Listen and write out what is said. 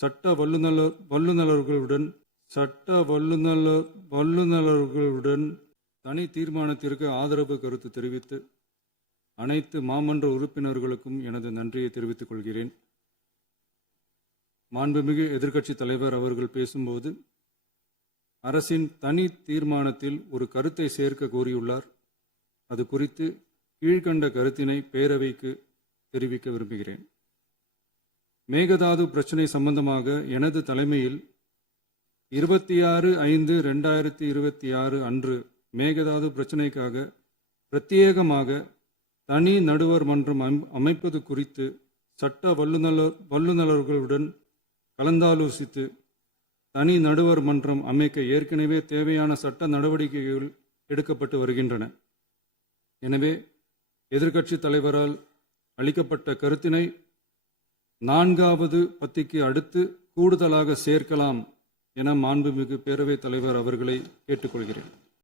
சட்ட வல்லுநர்களுடன் தனி தீர்மானத்திற்கு ஆதரவு கருத்து தெரிவித்து அனைத்து மாமன்ற உறுப்பினர்களுக்கும் எனது நன்றியை தெரிவித்துக் கொள்கிறேன். மாண்புமிகு எதிர்க்கட்சித் தலைவர் அவர்கள் பேசும்போது அரசின் தனி தீர்மானத்தில் ஒரு கருத்தை சேர்க்க கோரியுள்ளார். அது குறித்து கீழ்கண்ட கருத்தினை பேரவைக்கு தெரிவிக்க விரும்புகிறேன். மேகதாது பிரச்சினை சம்பந்தமாக எனது தலைமையில் 26/5/2026 அன்று மேகதாது பிரச்சினைக்காக பிரத்யேகமாக தனி நடுவர் மன்றம் அமைப்பது குறித்து சட்ட வல்லுநர்களுடன் கலந்தாலோசித்து தனி நடுவர் மன்றம் அமைக்க ஏற்கனவே தேவையான சட்ட நடவடிக்கைகள் எடுக்கப்பட்டு வருகின்றன. எனவே எதிர்க்கட்சித் தலைவரால் அளிக்கப்பட்ட கருத்தினை 4வது பத்திக்கு அடுத்து கூடுதலாக சேர்க்கலாம் என மாண்புமிகு பேரவைத் தலைவர் அவர்களை கேட்டுக்கொள்கிறேன்.